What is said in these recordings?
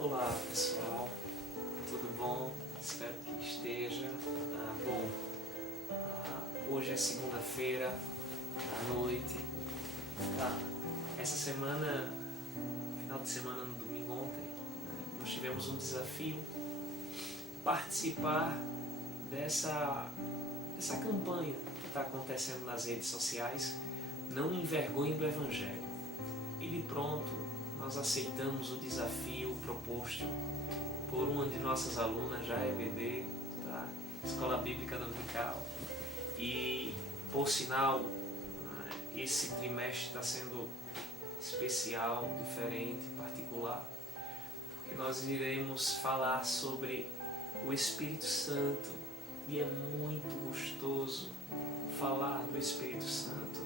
Olá pessoal, tudo bom? Espero que esteja bom. Hoje é segunda-feira à noite. Essa semana, final de semana, no domingo ontem, nós tivemos um desafio: participar dessa campanha que está acontecendo nas redes sociais, Não Envergonhe do Evangelho. E de pronto nós aceitamos o desafio proposto por uma de nossas alunas, já EBD, Escola Bíblica Dominical. E por sinal, esse trimestre está sendo especial, diferente, particular, porque nós iremos falar sobre o Espírito Santo, e é muito gostoso falar do Espírito Santo.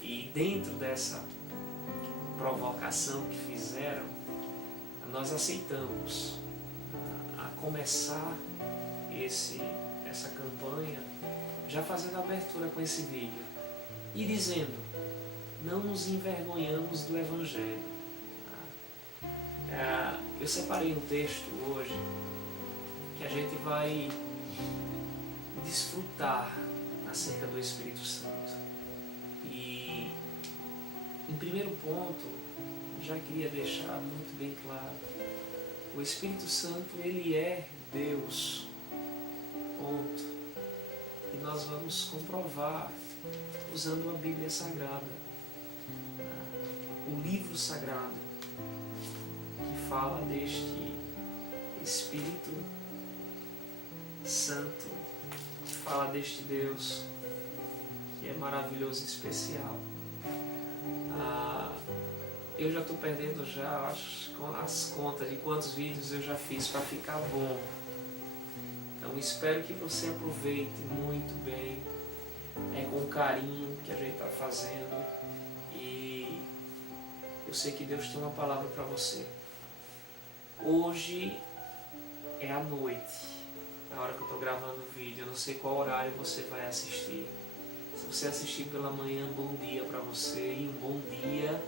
E dentro dessa provocação que fizeram, nós aceitamos a começar essa campanha já fazendo a abertura com esse vídeo e dizendo: não nos envergonhamos do Evangelho. Eu separei um texto hoje que a gente vai desfrutar acerca do Espírito Santo. E em primeiro ponto, já queria deixar muito bem claro: o Espírito Santo, ele é Deus, ponto. E nós vamos comprovar usando a Bíblia Sagrada, o livro sagrado que fala deste Espírito Santo, que fala deste Deus que é maravilhoso e especial. Eu já estou perdendo as contas de quantos vídeos eu já fiz para ficar bom. Então espero que você aproveite muito bem. É com carinho que a gente está fazendo. E eu sei que Deus tem uma palavra para você. Hoje é à noite, na hora que eu estou gravando o vídeo. Eu não sei qual horário você vai assistir. Se você assistir pela manhã, bom dia para você e um bom dia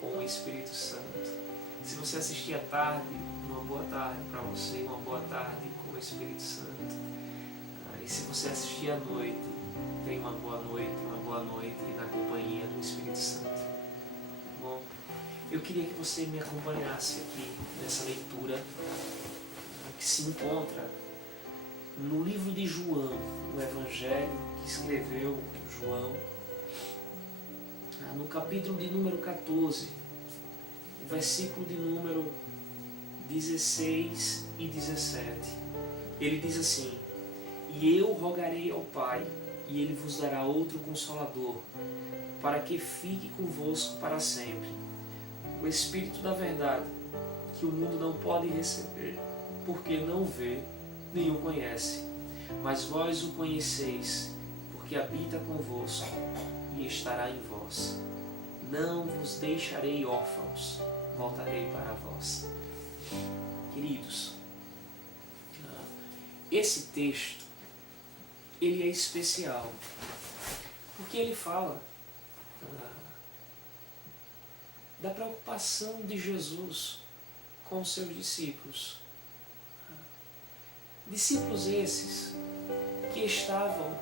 com o Espírito Santo. Se você assistir à tarde, uma boa tarde para você e uma boa tarde com o Espírito Santo. E se você assistir à noite, tenha uma boa noite na companhia do Espírito Santo. Bom, eu queria que você me acompanhasse aqui nessa leitura que se encontra no livro de João, o Evangelho que escreveu João, no capítulo de número 14, o versículo de número 16 e 17. Ele diz assim: e eu rogarei ao Pai, e Ele vos dará outro Consolador, para que fique convosco para sempre, o Espírito da verdade, que o mundo não pode receber, porque não vê, nem o conhece. Mas vós o conheceis, porque habita convosco e estará em vós. Não vos deixarei órfãos, voltarei para vós. Queridos, esse texto, ele é especial, porque ele fala da preocupação de Jesus com os seus discípulos. Discípulos esses que estavam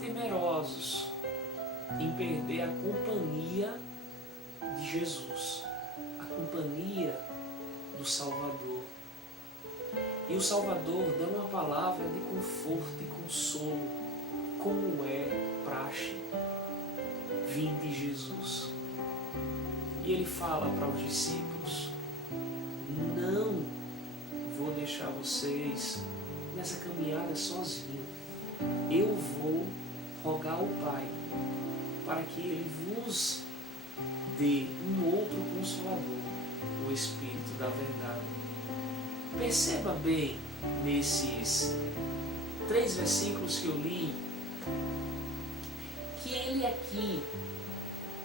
temerosos em perder a companhia de Jesus, a companhia do Salvador. E o Salvador dá uma palavra de conforto e consolo, como é praxe vir de Jesus. E ele fala para os discípulos: não vou deixar vocês nessa caminhada sozinho. Eu vou rogar ao Pai para que Ele vos dê um outro Consolador, o Espírito da verdade. Perceba bem nesses 3 versículos que eu li, que ele aqui,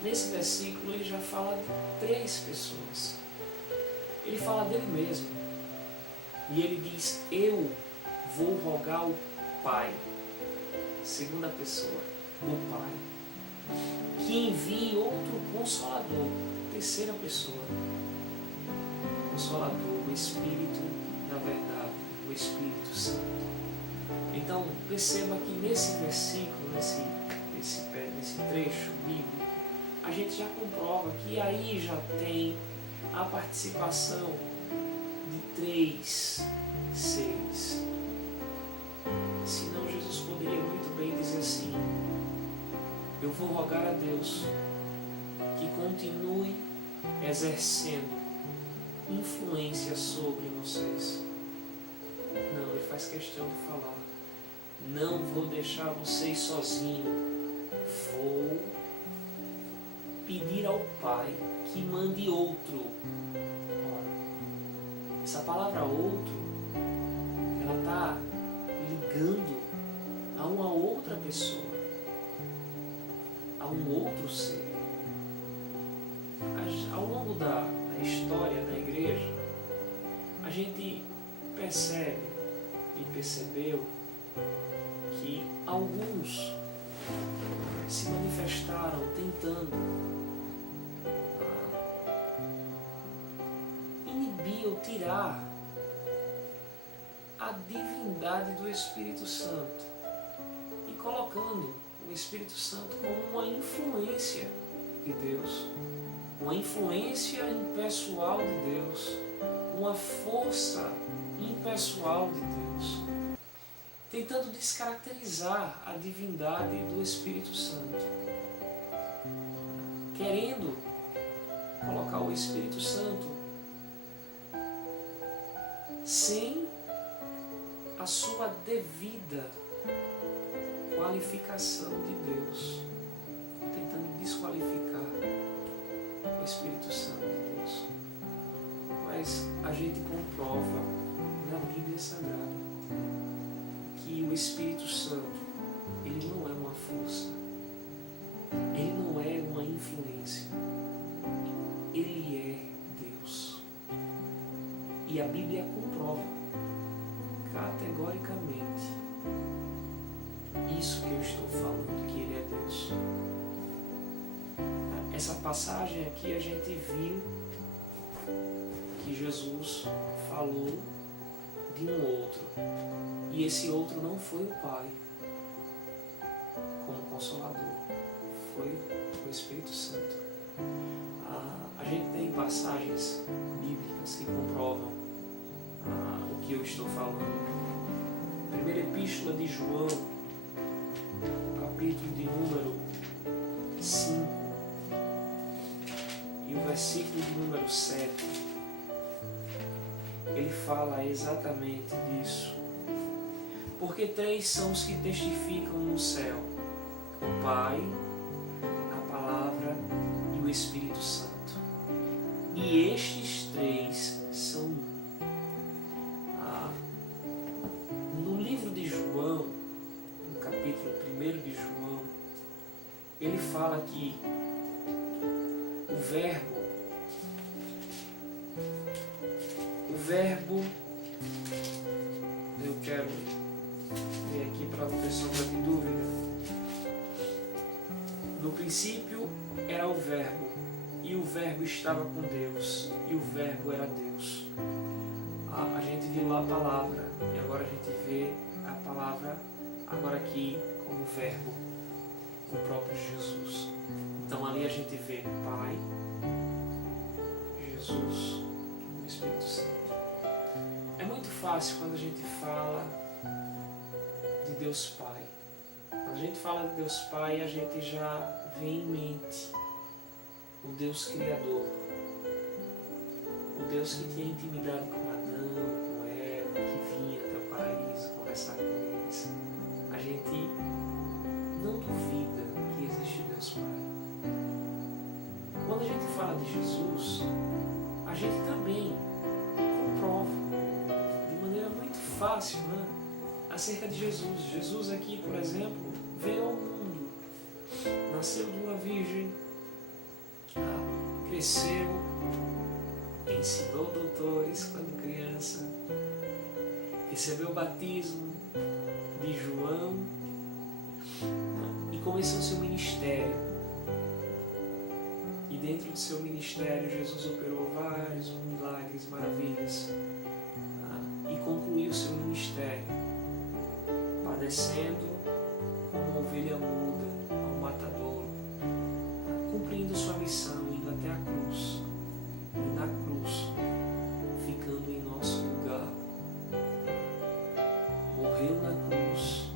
nesse versículo, ele já fala de 3 pessoas. Ele fala dele mesmo. E ele diz: eu vou rogar ao Pai. Segunda pessoa, o Pai, que envie outro Consolador. Terceira pessoa, Consolador, o Espírito da verdade, o Espírito Santo. Então, perceba que nesse versículo, nesse trecho bíblico, a gente já comprova que aí já tem a participação de 3 seres. Senão Jesus poderia muito bem dizer assim: eu vou rogar a Deus que continue exercendo influência sobre vocês. Não, ele faz questão de falar: não vou deixar vocês sozinhos, vou pedir ao Pai que mande outro. Ora, essa palavra outro, ela está ligando a uma outra pessoa, a um outro ser. Ao longo da história da igreja, a gente percebe e percebeu que alguns se manifestaram tentando inibir ou tirar a divindade do Espírito Santo e colocando o Espírito Santo como uma influência de Deus, uma influência impessoal de Deus, uma força impessoal de Deus, tentando descaracterizar a divindade do Espírito Santo, querendo colocar o Espírito Santo sem a sua devida qualificação de Deus, tentando desqualificar o Espírito Santo de Deus. Mas a gente comprova na Bíblia Sagrada que o Espírito Santo, ele não é uma força, ele não é uma influência, ele é Deus. E a Bíblia comprova categoricamente isso que eu estou falando, que ele é Deus. Essa passagem aqui a gente viu que Jesus falou de um outro, e esse outro não foi o Pai como Consolador, foi o Espírito Santo. A gente tem passagens bíblicas que comprovam o que eu estou falando. Primeira Epístola de João, capítulo de número 5 e o versículo de número 7, ele fala exatamente disso. Porque 3 são os que testificam no céu: o Pai, a Palavra e o Espírito Santo. E estes 3 são um. No livro de João, no capítulo 1 de João, ele fala que o verbo, eu quero ver aqui para o pessoal não ter dúvida. No princípio era o verbo, e o verbo estava com Deus, e o verbo era Deus. A gente viu lá a palavra, e agora a gente vê a palavra agora aqui como verbo, o próprio Jesus. Então ali a gente vê Pai, Jesus, o Espírito Santo. É muito fácil quando a gente fala de Deus Pai. Quando a gente fala de Deus Pai, a gente já vê em mente o Deus Criador, o Deus que tinha intimidade com Adão, com Eva, que vinha até o paraíso conversar com eles. A gente não duvida que existe Deus Pai. Quando a gente fala de Jesus, a gente também comprova de maneira muito fácil, né, acerca de Jesus. Jesus aqui, por exemplo, veio ao mundo, nasceu de uma virgem, cresceu, ensinou doutores quando criança, recebeu o batismo de João e começou seu ministério. E dentro do seu ministério, Jesus operou vários milagres, maravilhas, e concluiu seu ministério, padecendo como ovelha muda ao matadouro, cumprindo sua missão, indo até a cruz, e na cruz, ficando em nosso lugar. Morreu na cruz,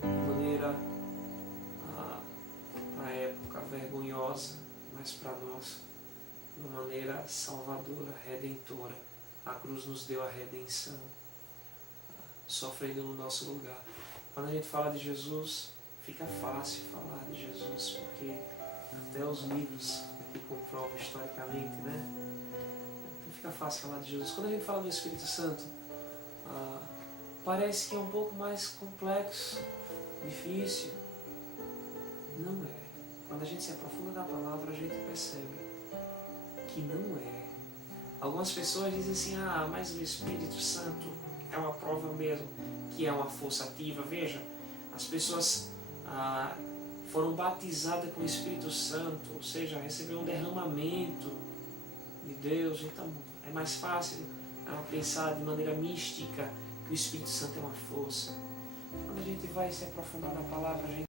de maneira, na época, vergonhosa, mas para nós, de uma maneira salvadora, redentora. A cruz nos deu a redenção, sofrendo no nosso lugar. Quando a gente fala de Jesus, fica fácil falar de Jesus, porque até os livros que comprovam historicamente, né? Fica fácil falar de Jesus. Quando a gente fala do Espírito Santo, parece que é um pouco mais complexo, difícil. Não é. Quando a gente se aprofunda na palavra, a gente percebe que não é. Algumas pessoas dizem assim, mas o Espírito Santo é uma prova mesmo, que é uma força ativa. Veja, as pessoas foram batizadas com o Espírito Santo, ou seja, receberam um derramamento de Deus. Então é mais fácil pensar de maneira mística que o Espírito Santo é uma força. Quando a gente vai se aprofundar na palavra, a gente